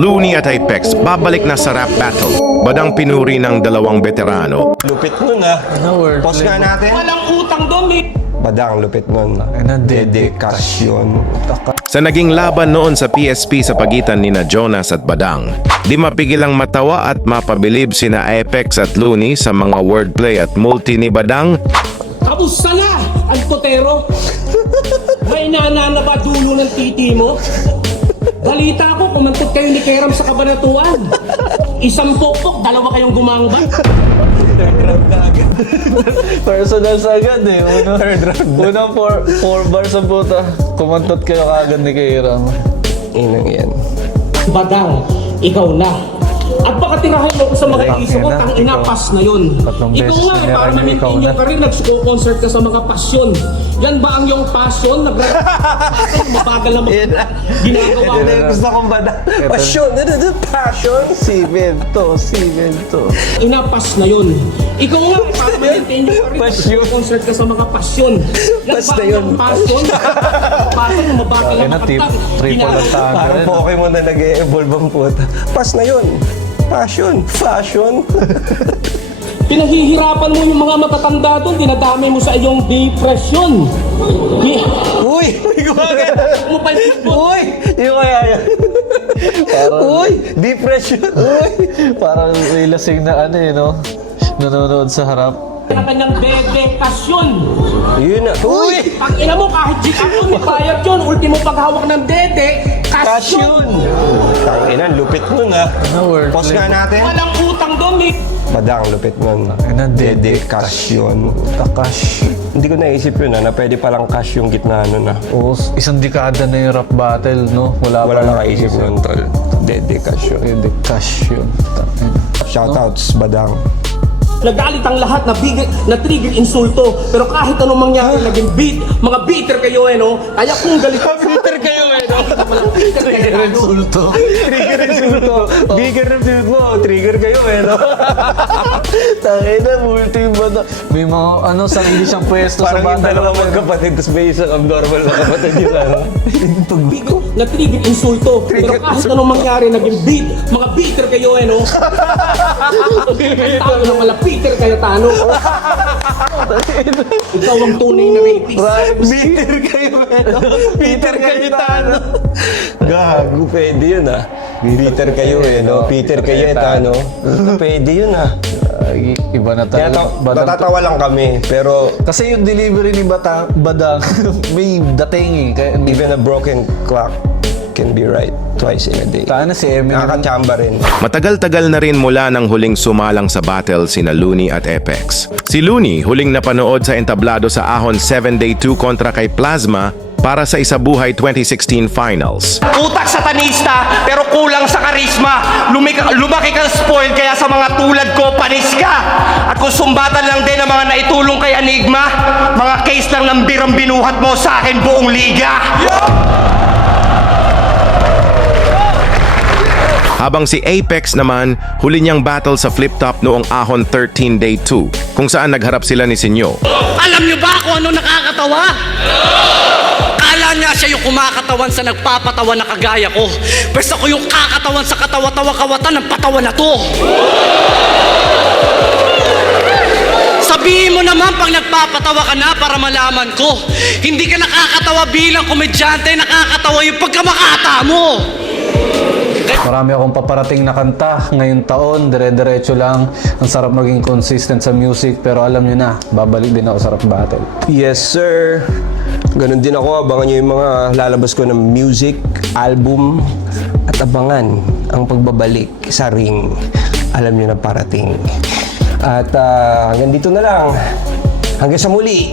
Looney at Apex babalik na sa rap battle. Badang pinuri ng dalawang veterano. Lupit nun ah. Pause nga natin. Walang utang doon eh. Badang lupit nun. Dedikasyon. Sa naging laban noon sa PSP sa pagitan nina Jonas at Badang, di mapigil ang matawa at mapabilib sina Apex at Looney sa mga wordplay at multi ni Badang. Kamusta na, Antotero? May nanana ba dulo ng titi mo? Balita ko, kumantot kayo ni Keram sa kabanatuan. Isang pokpok, dalawa kayong gumangba. Personal sa agad eh. Unang 4 bars ang puta. Kumantot kayo kaagad ni Kairam. Inang yan. Badang, ikaw na. At baka tirahin mo ko sa mga iso ko, tang inapas na yun. Ikaw nga eh, para ma-maintain yung karir, nag-concert ka sa mga pasyon. Yan ba ang iyong passion? Mabagal na ginagawa mo. Gusto kong badang. Passion. Passion. Cemento. Inapas na yun. Ikaw nga eh, para ma-maintain yung karir, nag-concert ka sa mga pasyon. Yan ba ang iyong passion? Passion, mabagal na makatag. Triple ang taga Parang rin. Pokemon na nag-e-evolve ang puta. Pas na yun. Passion. Fashion. Pinahihirapan mo yung mga matatanda doon, dinadamay mo sa iyong depression. Uy! Mo pa yung Uy! Yung kaya yan. Uy! Depression. Uy! Parang may lasing na ano eh, no? Nanonood sa harap. na kanyang dedikasyon. Yun na. Uy! Pag ina mo, kahit GR may bayad yun, ultimo paghawak ng dedikasyon. Tanginan, lupit nun ah. Pause nga natin. Walang utang doon eh. Badang, lupit nun. Dedikasyon. Cash. Hindi ko naisip yun na pwede palang cash yung gitna nun ah. Oo, isang dekada na yung rap battle, no? Wala nakaisip nun, tol. Dedikasyon. Cash yun. Shoutouts, Badang. Nagalit ang lahat na trigger insulto. Pero kahit anong mangyari, naging mga bitter kayo eh, no? Kaya kung galit, bitter kayo eh, no? Trigger insulto. Trigger insulto. Bigger na suit mo. Trigger kayo eh, no? Tangina, multi ba na? May mga sarili siyang pwesto sa Parang yung battle. dalawa magkapatid, tapos may isang abnormal na kapatid yun, ano? na trigger insulto. Pero kahit anong mangyari, naging mga bitter kayo eh, no? Ang tao na pala, bitter kayo, Tano. Ikaw ang tunay na rapist. Bitter kayo, eh, no? Bitter kayo, Tano. Gago, pwede yun, ah. Bitter kayo, eh, no? Peter kayo, eh, Tano. Pwede yun, ah. Iba na Kaya tayo. natatawa lang kami, pero Kasi yung delivery ni Badang, may dating eh. Kaya, even a broken clock can be right twice in a day. Tana si Eminem. Nakakachamba rin. Matagal-tagal na rin mula nang huling sumalang sa battle sina Looney at Apex. Si Looney huling napanood sa entablado sa Ahon 7-Day 2 kontra kay Plasma para sa Isabuhay 2016 Finals. Utak satanista, pero kulang sa karisma. Lumaki kang spoiled, kaya sa mga tulad ko, panis ka. At kung sumbatan lang din ang mga naitulong kay Enigma, mga case lang ng birang binuhat mo sa akin buong liga. Habang si Apex naman, huli niyang battle sa Flip Top noong Ahon 13-Day 2, kung saan nagharap sila ni Sinyo. Alam niyo ba kung ano nakakatawa? Kala niya siya yung kumakatawan sa nagpapatawa na kagaya ko. Pero ako yung kakatawan sa katawa-tawa-kawatan ng patawa na to. Sabihin mo naman pag nagpapatawa ka na para malaman ko. Hindi ka nakakatawa bilang komedyante, nakakatawa yung pagkamakata mo. Marami akong paparating na kanta ngayong taon, dire-diretso lang. Ang sarap maging consistent sa music, pero alam nyo na, babalik din ako sa rap battle. Yes, sir. Ganon din ako. Abangan nyo yung mga lalabas ko ng music, album, at abangan ang pagbabalik sa ring. Alam nyo na parating. At hanggang dito na lang. Hanggang sa muli.